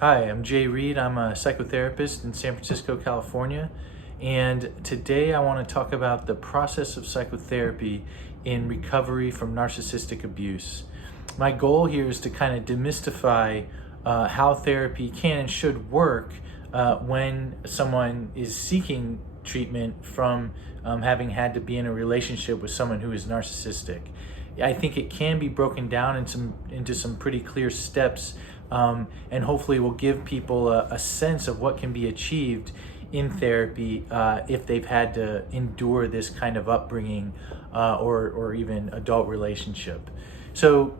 Hi, I'm Jayreid. I'm a psychotherapist in San Francisco, California. And today I want to talk about the process of psychotherapy in recovery from narcissistic abuse. My goal here is to kind of demystify how therapy can and should work when someone is seeking treatment from having had to be in a relationship with someone who is narcissistic. I think it can be broken down into some pretty clear steps, and hopefully will give people a sense of what can be achieved in therapy if they've had to endure this kind of upbringing or even adult relationship. So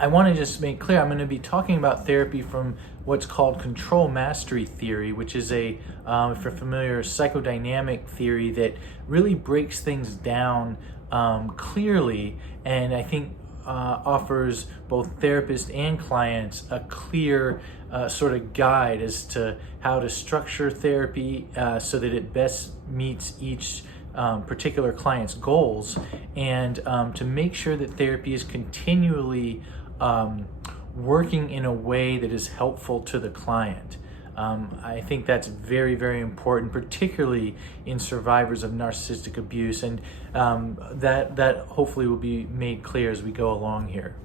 I want to just make clear, I'm going to be talking about therapy from what's called control mastery theory, which is if you're familiar, psychodynamic theory that really breaks things down clearly, and I think offers both therapists and clients a clear sort of guide as to how to structure therapy so that it best meets each particular client's goals, and to make sure that therapy is continually working in a way that is helpful to the client. I think that's very, very important, particularly in survivors of narcissistic abuse, and that hopefully will be made clear as we go along here.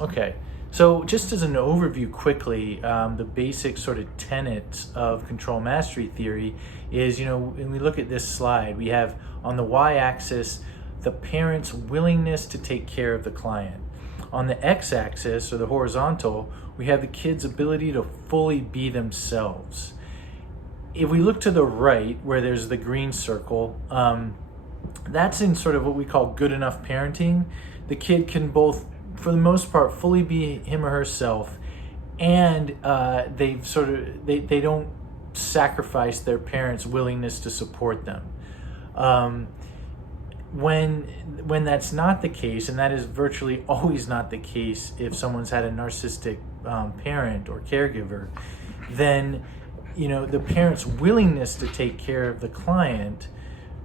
Okay, so just as an overview quickly, the basic sort of tenets of control mastery theory is, when we look at this slide, we have on the y-axis the parent's willingness to take care of the client. On the x-axis, or the horizontal, we have the kid's ability to fully be themselves. If we look to the right, where there's the green circle, that's in sort of what we call good enough parenting. The kid can both, for the most part, fully be him or herself, and they don't sacrifice their parents' willingness to support them. When that's not the case, and that is virtually always not the case if someone's had a narcissistic parent or caregiver, then the parent's willingness to take care of the client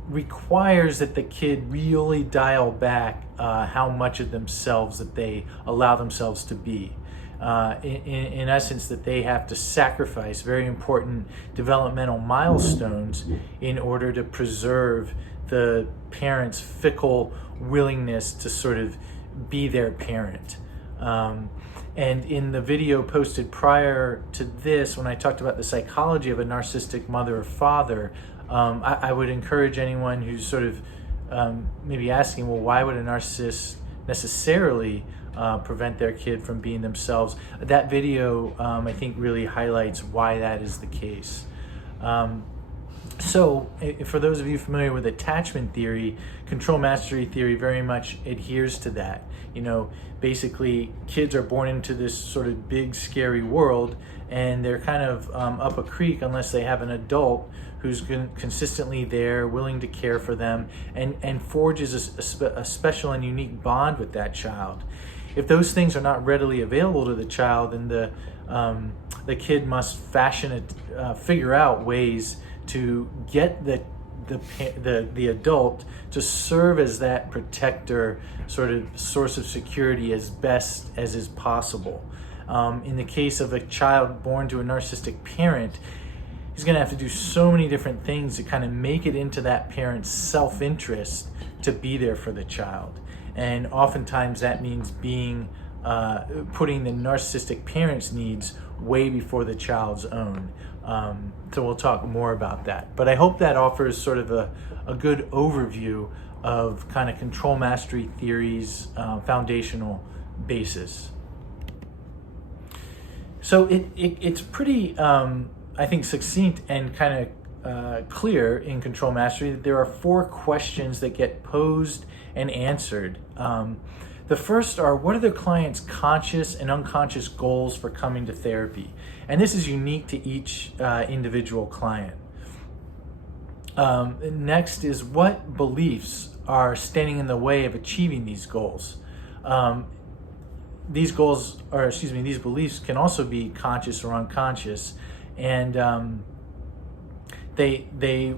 requires that the kid really dial back how much of themselves that they allow themselves to be. In essence, that they have to sacrifice very important developmental milestones in order to preserve the parent's fickle willingness to sort of be their parent. And in the video posted prior to this, when I talked about the psychology of a narcissistic mother or father, I would encourage anyone who's sort of maybe asking, well, why would a narcissist necessarily prevent their kid from being themselves? That video, I think, really highlights why that is the case. So for those of you familiar with attachment theory, control mastery theory very much adheres to that. Basically kids are born into this sort of big, scary world, and they're kind of up a creek unless they have an adult who's consistently there, willing to care for them, and forges a special and unique bond with that child. If those things are not readily available to the child, then the kid must figure out ways to get the adult to serve as that protector, sort of source of security as best as is possible. In the case of a child born to a narcissistic parent, he's going to have to do so many different things to kind of make it into that parent's self-interest to be there for the child. And oftentimes that means putting the narcissistic parent's needs way before the child's own. So we'll talk more about that. But I hope that offers sort of a good overview of kind of control mastery theory's foundational basis. So it's pretty, I think, succinct and kind of clear in control mastery that there are 4 questions that get posed and answered. The first are, what are the client's conscious and unconscious goals for coming to therapy? And this is unique to each individual client. Next is, what beliefs are standing in the way of achieving these goals? These beliefs can also be conscious or unconscious, and they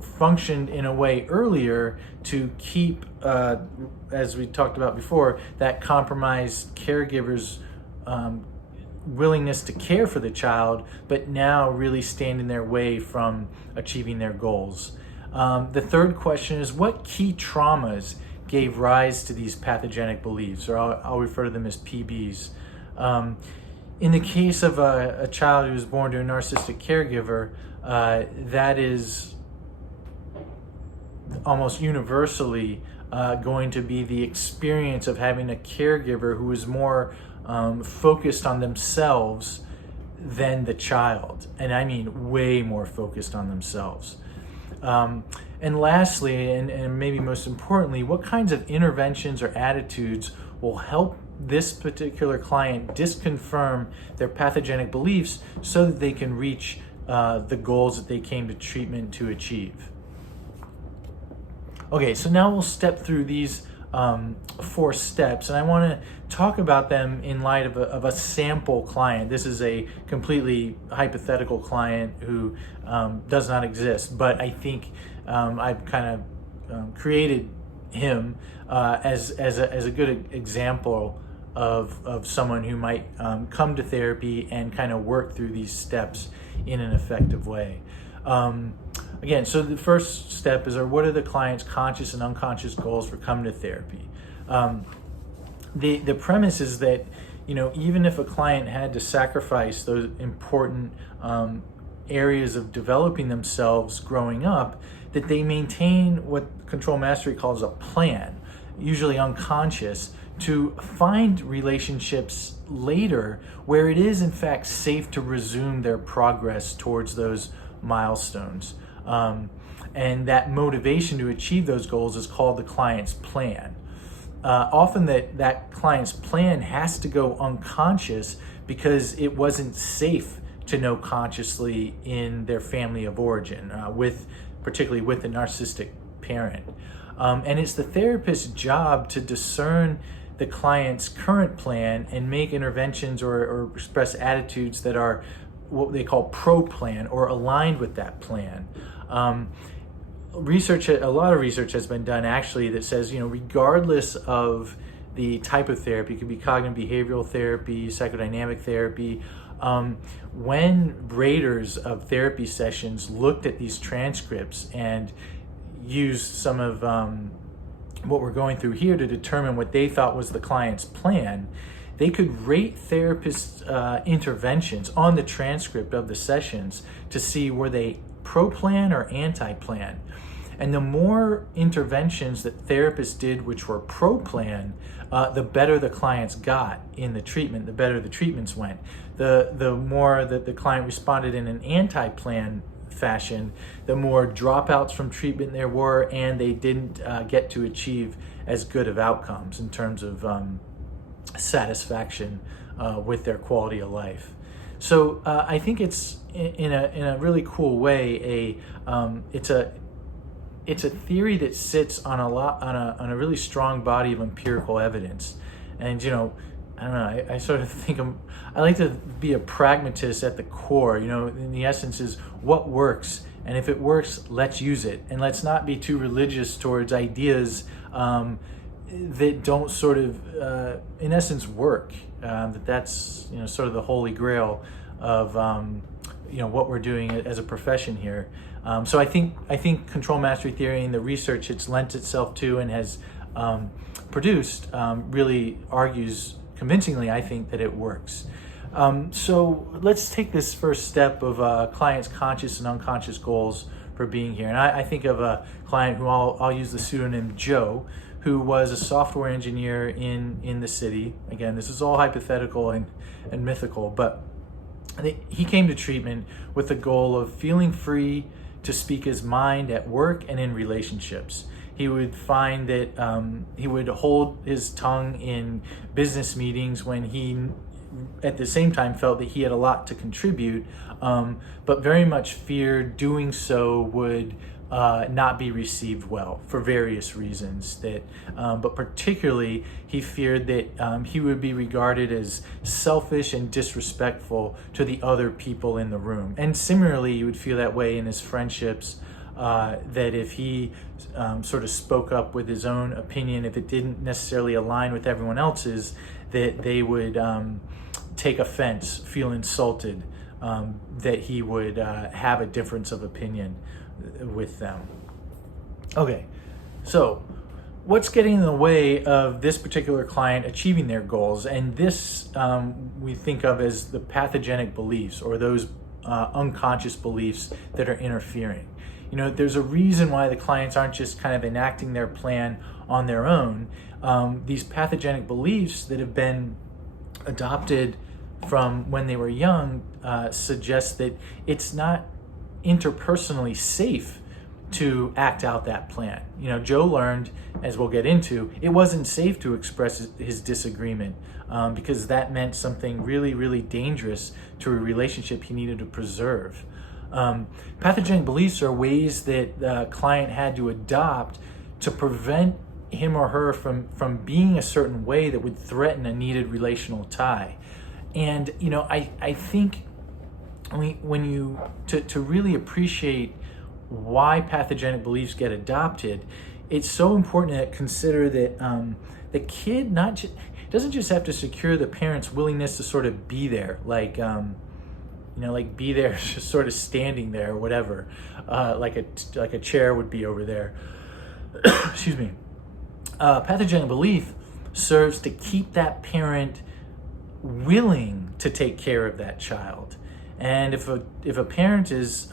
functioned in a way earlier to keep, as we talked about before, that compromised caregiver's willingness to care for the child, but now really stand in their way from achieving their goals. The third question is, what key traumas gave rise to these pathogenic beliefs, or I'll refer to them as PBs. In the case of a child who was born to a narcissistic caregiver, that is almost universally going to be the experience of having a caregiver who is more focused on themselves than the child. And I mean way more focused on themselves. And lastly, and maybe most importantly, what kinds of interventions or attitudes will help this particular client disconfirm their pathogenic beliefs so that they can reach the goals that they came to treatment to achieve. Okay, so now we'll step through these 4 steps, and I want to talk about them in light of a sample client. This is a completely hypothetical client who does not exist, but I think I've kind of created him as a good example of someone who might come to therapy and kind of work through these steps in an effective way. Again, so the first step is, what are the client's conscious and unconscious goals for coming to therapy? The premise is that, even if a client had to sacrifice those important areas of developing themselves growing up, that they maintain what Control Mastery calls a plan, usually unconscious, to find relationships later where it is in fact safe to resume their progress towards those milestones. And that motivation to achieve those goals is called the client's plan. Often that client's plan has to go unconscious because it wasn't safe to know consciously in their family of origin, particularly with a narcissistic parent. And it's the therapist's job to discern the client's current plan and make interventions or express attitudes that are what they call pro-plan or aligned with that plan. A lot of research has been done actually that says, regardless of the type of therapy, it could be cognitive behavioral therapy, psychodynamic therapy, when raters of therapy sessions looked at these transcripts and used some of what we're going through here to determine what they thought was the client's plan, they could rate therapists' interventions on the transcript of the sessions to see were they pro-plan or anti-plan. And the more interventions that therapists did which were pro-plan, the better the clients got in the treatment, the better the treatments went. The more that the client responded in an anti-plan fashion, the more dropouts from treatment there were, and they didn't get to achieve as good of outcomes in terms of satisfaction with their quality of life. So I think it's in a really cool way it's a theory that sits on a really strong body of empirical evidence. And I don't know, I sort of think I like to be a pragmatist at the core. In the essence is what works, and if it works, let's use it, and let's not be too religious towards ideas that don't sort of in essence work. That's sort of the holy grail of what we're doing as a profession here. So I think control mastery theory and the research it's lent itself to and has produced really argues convincingly, I think, that it works. So let's take this first step of a client's conscious and unconscious goals for being here. And I think of a client who I'll use the pseudonym Joe, who was a software engineer in the city. Again, this is all hypothetical and mythical, but he came to treatment with the goal of feeling free to speak his mind at work and in relationships. He would find that he would hold his tongue in business meetings when he, at the same time, felt that he had a lot to contribute, but very much feared doing so would not be received well for various reasons. But particularly, he feared that he would be regarded as selfish and disrespectful to the other people in the room. And similarly, you would feel that way in his friendships, that if he sort of spoke up with his own opinion, if it didn't necessarily align with everyone else's, that they would take offense, feel insulted, that he would have a difference of opinion with them. Okay, so what's getting in the way of this particular client achieving their goals? And this we think of as the pathogenic beliefs, or those unconscious beliefs that are interfering. There's a reason why the clients aren't just kind of enacting their plan on their own. These pathogenic beliefs that have been adopted from when they were young suggest that it's not interpersonally safe to act out that plan. Joe learned, as we'll get into, it wasn't safe to express his disagreement because that meant something really, really dangerous to a relationship he needed to preserve. Pathogenic beliefs are ways that the client had to adopt to prevent him or her from being a certain way that would threaten a needed relational tie. And I think when you to really appreciate why pathogenic beliefs get adopted, it's so important to consider that the kid doesn't just have to secure the parent's willingness to sort of be there, like be there, just sort of standing there, or whatever, like a chair would be over there. Excuse me. Pathogenic belief serves to keep that parent willing to take care of that child. And if a parent is,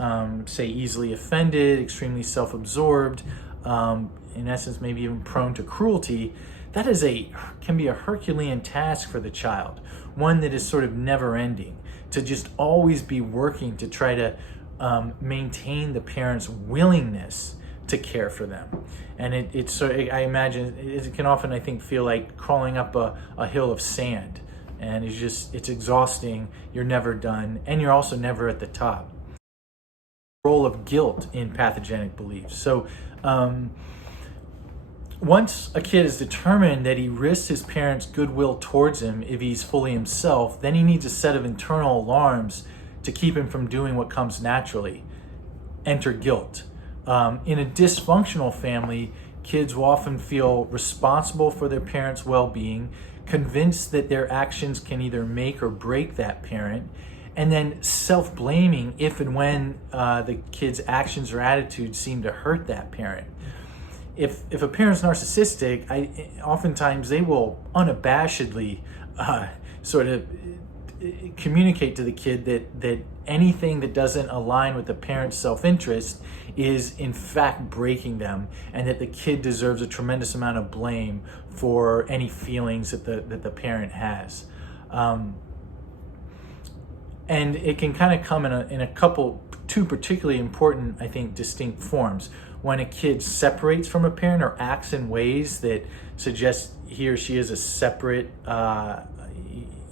say, easily offended, extremely self-absorbed, in essence, maybe even prone to cruelty, that can be a Herculean task for the child, one that is sort of never-ending, to just always be working to try to maintain the parent's willingness to care for them. And I imagine it can often, I think, feel like crawling up a hill of sand. And it's exhausting, you're never done, and you're also never at the top. The role of guilt in pathogenic beliefs. So once a kid is determined that he risks his parents' goodwill towards him if he's fully himself, then he needs a set of internal alarms to keep him from doing what comes naturally. Enter guilt. In a dysfunctional family, kids will often feel responsible for their parents' well-being, convinced that their actions can either make or break that parent, and then self-blaming if and when the kid's actions or attitudes seem to hurt that parent. If a parent's narcissistic, oftentimes they will unabashedly sort of communicate to the kid that anything that doesn't align with the parent's self-interest is in fact breaking them, and that the kid deserves a tremendous amount of blame for any feelings that the parent has. And it can kind of come in two particularly important, I think, distinct forms. When a kid separates from a parent or acts in ways that suggest he or she is a separate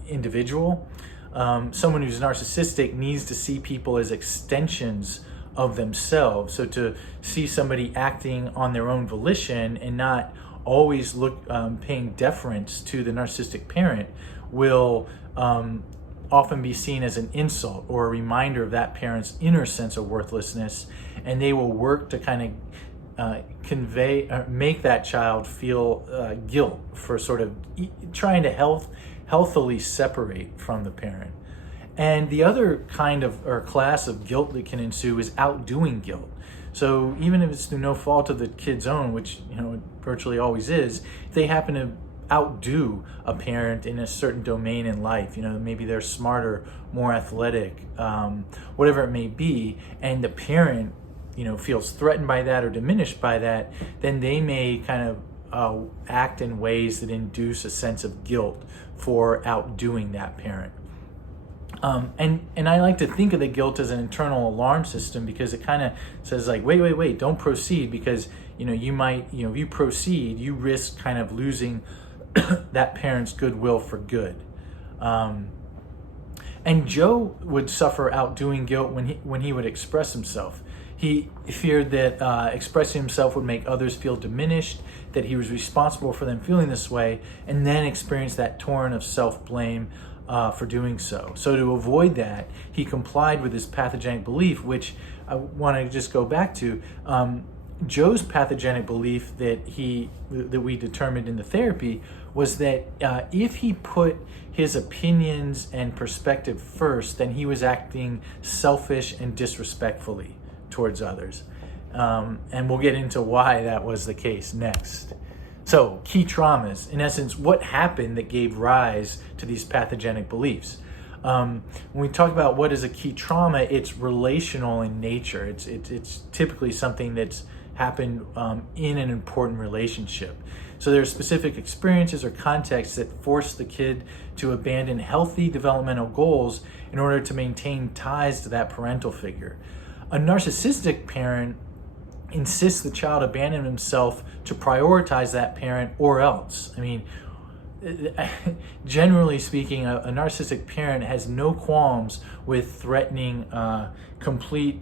individual. Someone who's narcissistic needs to see people as extensions of themselves. So to see somebody acting on their own volition and not always paying deference to the narcissistic parent will often be seen as an insult or a reminder of that parent's inner sense of worthlessness, and they will work to kind of make that child feel guilt for sort of trying to healthily separate from the parent. And the other kind of or class of guilt that can ensue is outdoing guilt. So even if it's through no fault of the kid's own, which it virtually always is, if they happen to outdo a parent in a certain domain in life, maybe they're smarter, more athletic, whatever it may be, and the parent feels threatened by that or diminished by that, then they may kind of act in ways that induce a sense of guilt for outdoing that parent. And I like to think of the guilt as an internal alarm system, because it kind of says like, wait, don't proceed, because you might, if you proceed, you risk kind of losing that parent's goodwill for good. And Joe would suffer outdoing guilt when he would express himself. He feared that expressing himself would make others feel diminished, that he was responsible for them feeling this way, and then experience that torrent of self-blame for doing so. So to avoid that, he complied with his pathogenic belief, which I want to just go back to. Joe's pathogenic belief that we determined in the therapy was that if he put his opinions and perspective first, then he was acting selfish and disrespectfully towards others. And we'll get into why that was the case next. So, key traumas. In essence, what happened that gave rise to these pathogenic beliefs? When we talk about what is a key trauma, it's relational in nature. It's typically something that's happened in an important relationship. So there are specific experiences or contexts that force the kid to abandon healthy developmental goals in order to maintain ties to that parental figure. A narcissistic parent insists the child abandon himself to prioritize that parent or else. I mean, generally speaking, a narcissistic parent has no qualms with threatening complete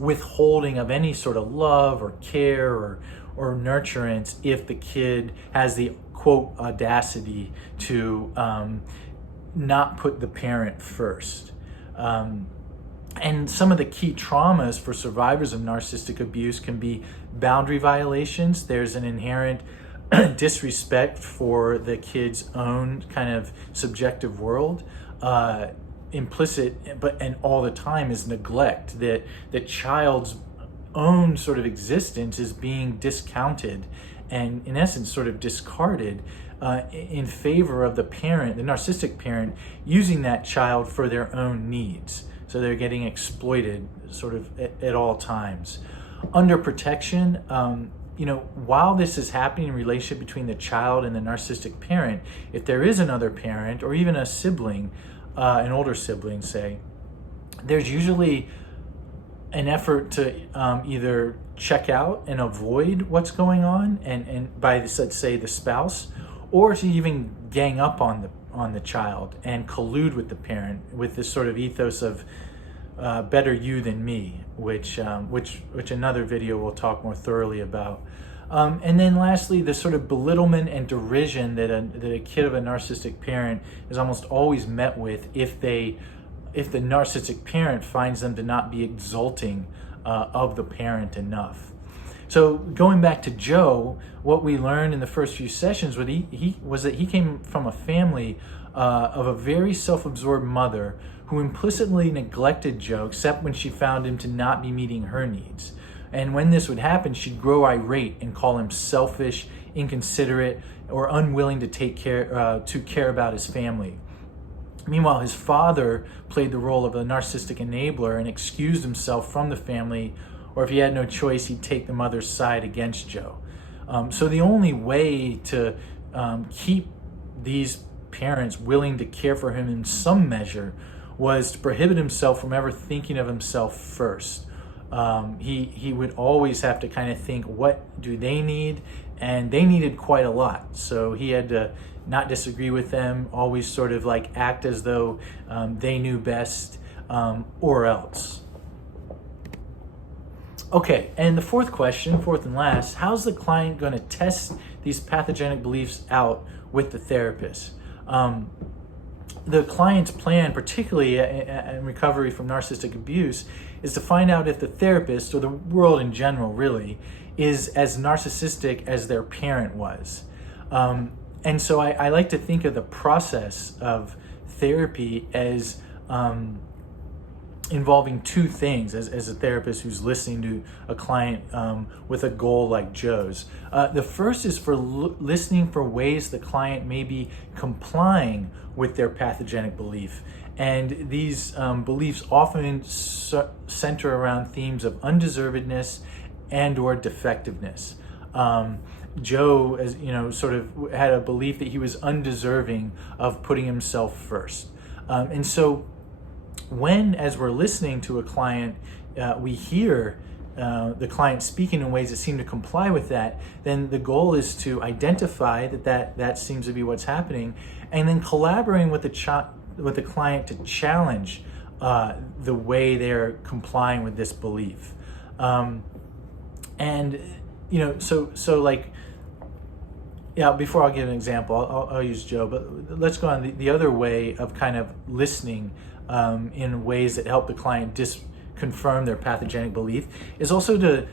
withholding of any sort of love or care or nurturance if the kid has the, quote, audacity to not put the parent first. And some of the key traumas for survivors of narcissistic abuse can be boundary violations. There's an inherent disrespect for the kid's own kind of subjective world. Implicit, and all the time, is neglect. That the child's own sort of existence is being discounted and, in essence, sort of discarded in favor of the parent, the narcissistic parent, using that child for their own needs. So they're getting exploited sort of at all times. Under protection, while this is happening in relationship between the child and the narcissistic parent, if there is another parent or even a sibling, an older sibling, say, there's usually an effort to either check out and avoid what's going on, and by this, let's say, the spouse, or to even gang up on the child and collude with the parent with this sort of ethos of better you than me, which another video will talk more thoroughly about. And then lastly, the sort of belittlement and derision that a kid of a narcissistic parent is almost always met with if the narcissistic parent finds them to not be exalting of the parent enough. So going back to Joe, what we learned in the first few sessions was that he came from a family of a very self-absorbed mother who implicitly neglected Joe except when she found him to not be meeting her needs. And when this would happen, she'd grow irate and call him selfish, inconsiderate, or unwilling to care about his family. Meanwhile, his father played the role of a narcissistic enabler and excused himself from the family, or if he had no choice, he'd take the mother's side against Joe. So the only way to keep these parents willing to care for him in some measure was to prohibit himself from ever thinking of himself first. He would always have to kind of think, what do they need? And they needed quite a lot. So he had to not disagree with them, always sort of like act as though they knew best, or else. Okay, and the fourth question, fourth and last, how's the client going to test these pathogenic beliefs out with the therapist? The client's plan, particularly in recovery from narcissistic abuse, is to find out if the therapist, or the world in general really, is as narcissistic as their parent was. And so I like to think of the process of therapy as involving two things as a therapist who's listening to a client with a goal like Joe's. The first is for listening for ways the client may be complying with their pathogenic belief. And these beliefs often center around themes of undeservedness and or defectiveness. Joe, as you know, sort of had a belief that he was undeserving of putting himself first. And so when, as we're listening to a client, we hear the client speaking in ways that seem to comply with that, then the goal is to identify that seems to be what's happening, and then collaborating with the client to challenge the way they're complying with this belief. And you know, so like, yeah, before I'll give an example, I'll use Joe, but let's go on the other way of kind of listening in ways that help the client confirm their pathogenic belief is also to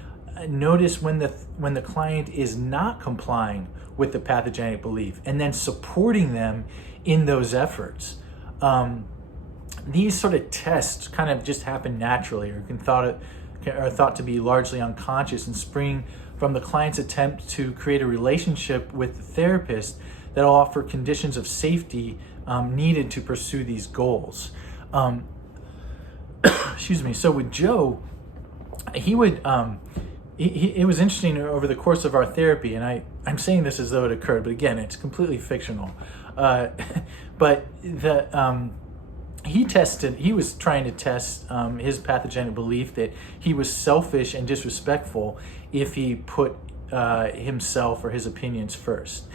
notice when the client is not complying with the pathogenic belief, and then supporting them in those efforts. These sort of tests kind of just happen naturally, or are thought to be largely unconscious, and spring from the client's attempt to create a relationship with the therapist that will offer conditions of safety needed to pursue these goals. Excuse me. So with Joe, he would, it was interesting over the course of our therapy, and I'm saying this as though it occurred, but again, it's completely fictional. But he was trying to test his pathogenic belief that he was selfish and disrespectful if he put himself or his opinions first.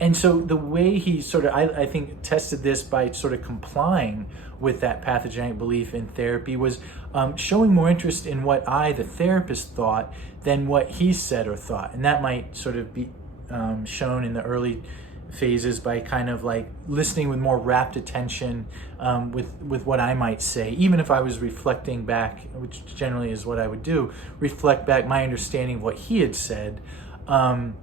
And so the way he sort of, I think, tested this by sort of complying with that pathogenic belief in therapy was showing more interest in what the therapist, thought than what he said or thought. And that might sort of be shown in the early phases by kind of like listening with more rapt attention with what I might say, even if I was reflecting back, which generally is what I would do, reflect back my understanding of what he had said. And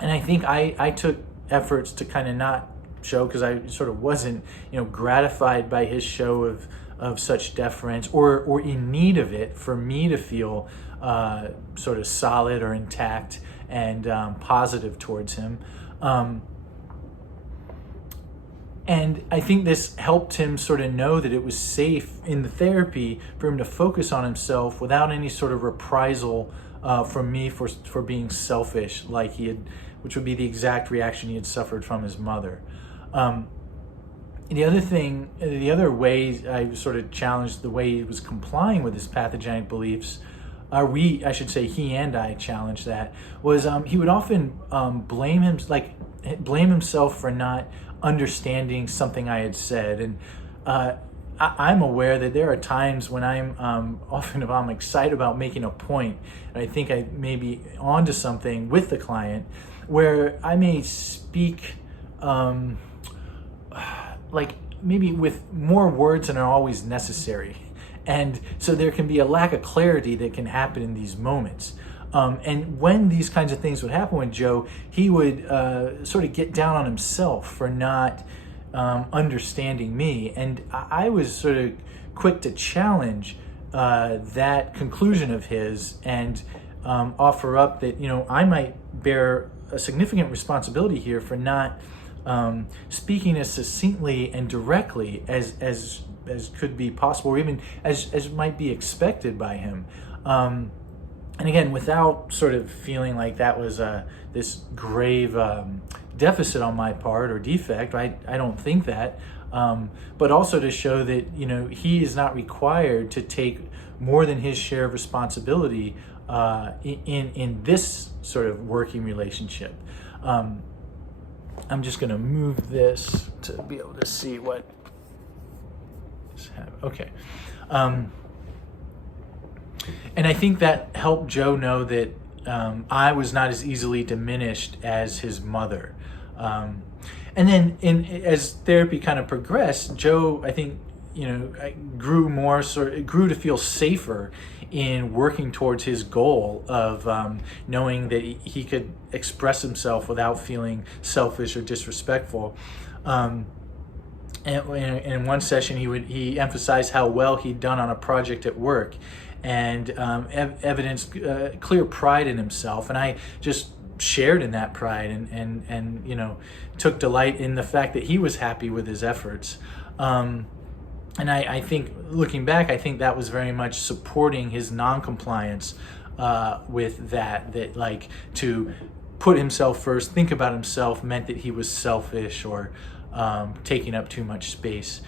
I think I took efforts to kind of not show, because I sort of wasn't, gratified by his show of such deference or in need of it for me to feel sort of solid or intact and positive towards him. And I think this helped him sort of know that it was safe in the therapy for him to focus on himself without any sort of reprisal from me for being selfish, like he had, which would be the exact reaction he had suffered from his mother. The other way I sort of challenged the way he was complying with his pathogenic beliefs, he and I challenged that, was he would often blame himself for not understanding something I had said. And I'm aware that there are times when if I'm excited about making a point, and I think I may be onto something with the client, where I may speak maybe with more words than are always necessary. And so there can be a lack of clarity that can happen in these moments. And when these kinds of things would happen with Joe, he would sort of get down on himself for not understanding me. And I was sort of quick to challenge that conclusion of his and offer up that, I might bear a significant responsibility here for not speaking as succinctly and directly as could be possible, or even as might be expected by him. And again, without sort of feeling like that was this grave deficit on my part or defect. I don't think that. But also to show that, he is not required to take more than his share of responsibility in this sort of working relationship. I'm just going to move this to be able to see what is happening. Okay. And I think that helped Joe know that I was not as easily diminished as his mother. And then as therapy kind of progressed, Joe, I think, grew to feel safer in working towards his goal of knowing that he could express himself without feeling selfish or disrespectful. And in one session, he emphasized how well he'd done on a project at work, and evidenced clear pride in himself. And I just shared in that pride and took delight in the fact that he was happy with his efforts. And I think, looking back, I think that was very much supporting his non-compliance with that like to put himself first, think about himself, meant that he was selfish or taking up too much space.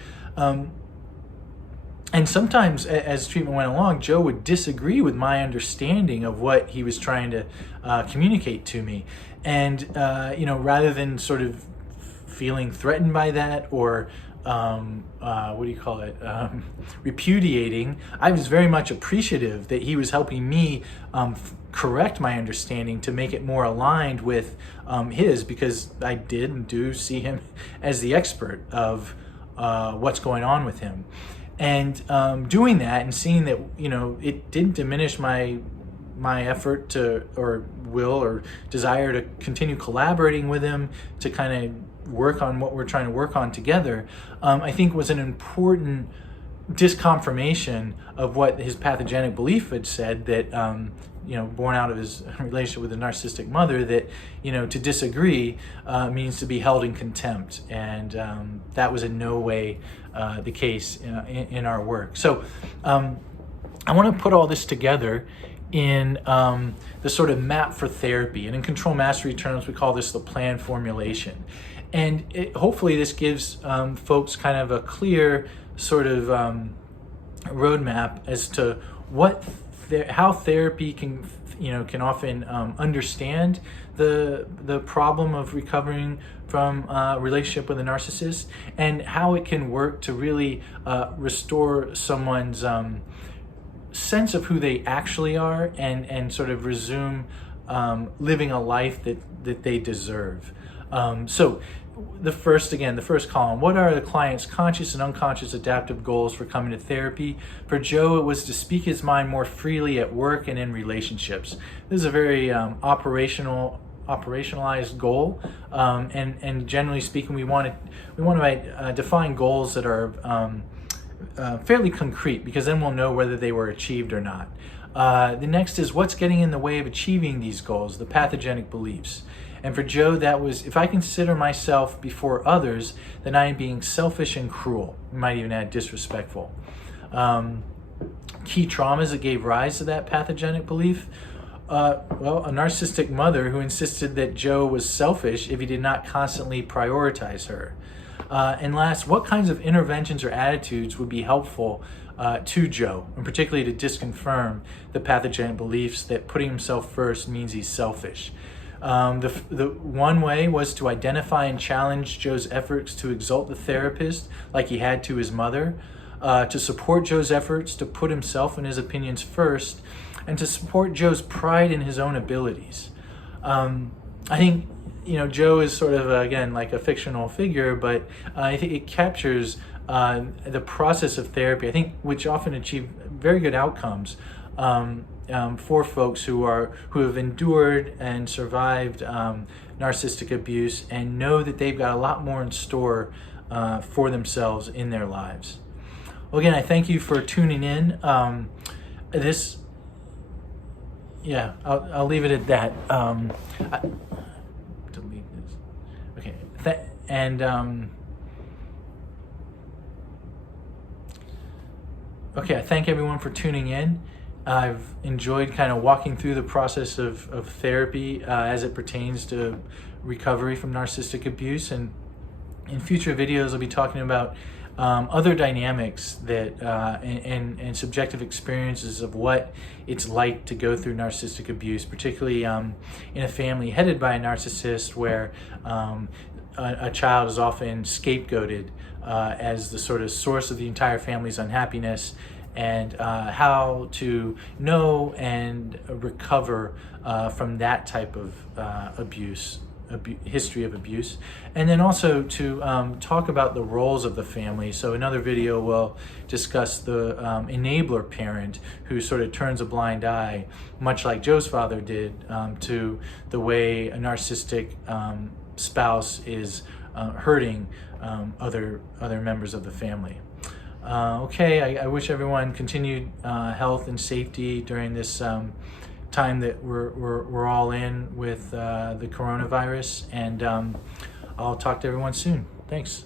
And sometimes as treatment went along, Joe would disagree with my understanding of what he was trying to communicate to me. And, rather than sort of feeling threatened by that or repudiating, I was very much appreciative that he was helping me correct my understanding to make it more aligned with his, because I did and do see him as the expert of what's going on with him. And doing that and seeing that, it didn't diminish my my effort to, or will or desire to continue collaborating with him to kind of work on what we're trying to work on together, I think was an important disconfirmation of what his pathogenic belief had said, that born out of his relationship with a narcissistic mother, that to disagree means to be held in contempt, and that was in no way the case in our work. So I want to put all this together in the sort of map for therapy, and in control mastery terms we call this the plan formulation. And hopefully this gives folks kind of a clear sort of roadmap as to how therapy can often understand the problem of recovering from a relationship with a narcissist, and how it can work to really restore someone's sense of who they actually are, and sort of resume living a life that they deserve. So the first column, what are the client's conscious and unconscious adaptive goals for coming to therapy? For Joe, it was to speak his mind more freely at work and in relationships. This is a very operationalized goal, and generally speaking, we want to define goals that are fairly concrete, because then we'll know whether they were achieved or not. The next is, what's getting in the way of achieving these goals? The pathogenic beliefs. And for Joe, that was, if I consider myself before others, then I am being selfish and cruel. We might even add disrespectful. Key traumas that gave rise to that pathogenic belief. A narcissistic mother who insisted that Joe was selfish if he did not constantly prioritize her. And last, what kinds of interventions or attitudes would be helpful to Joe, and particularly to disconfirm the pathogenic beliefs that putting himself first means he's selfish. The one way was to identify and challenge Joe's efforts to exalt the therapist like he had to his mother, to support Joe's efforts to put himself and his opinions first, and to support Joe's pride in his own abilities. I think Joe is sort of, again, like a fictional figure, but I think it captures the process of therapy, I think, which often achieve very good outcomes for folks who have endured and survived narcissistic abuse, and know that they've got a lot more in store for themselves in their lives. Well, again, I thank you for tuning in. I'll leave it at that. Delete this. Okay, I thank everyone for tuning in. I've enjoyed kind of walking through the process of therapy as it pertains to recovery from narcissistic abuse, and in future videos I'll be talking about other dynamics that and subjective experiences of what it's like to go through narcissistic abuse, particularly in a family headed by a narcissist, where a child is often scapegoated as the sort of source of the entire family's unhappiness, and how to know and recover from that type of history of abuse, and then also to talk about the roles of the family. So another video will discuss the enabler parent who sort of turns a blind eye, much like Joe's father did, to the way a narcissistic spouse is hurting other members of the family. I wish everyone continued health and safety during this time that we're all in with the coronavirus, and I'll talk to everyone soon. Thanks.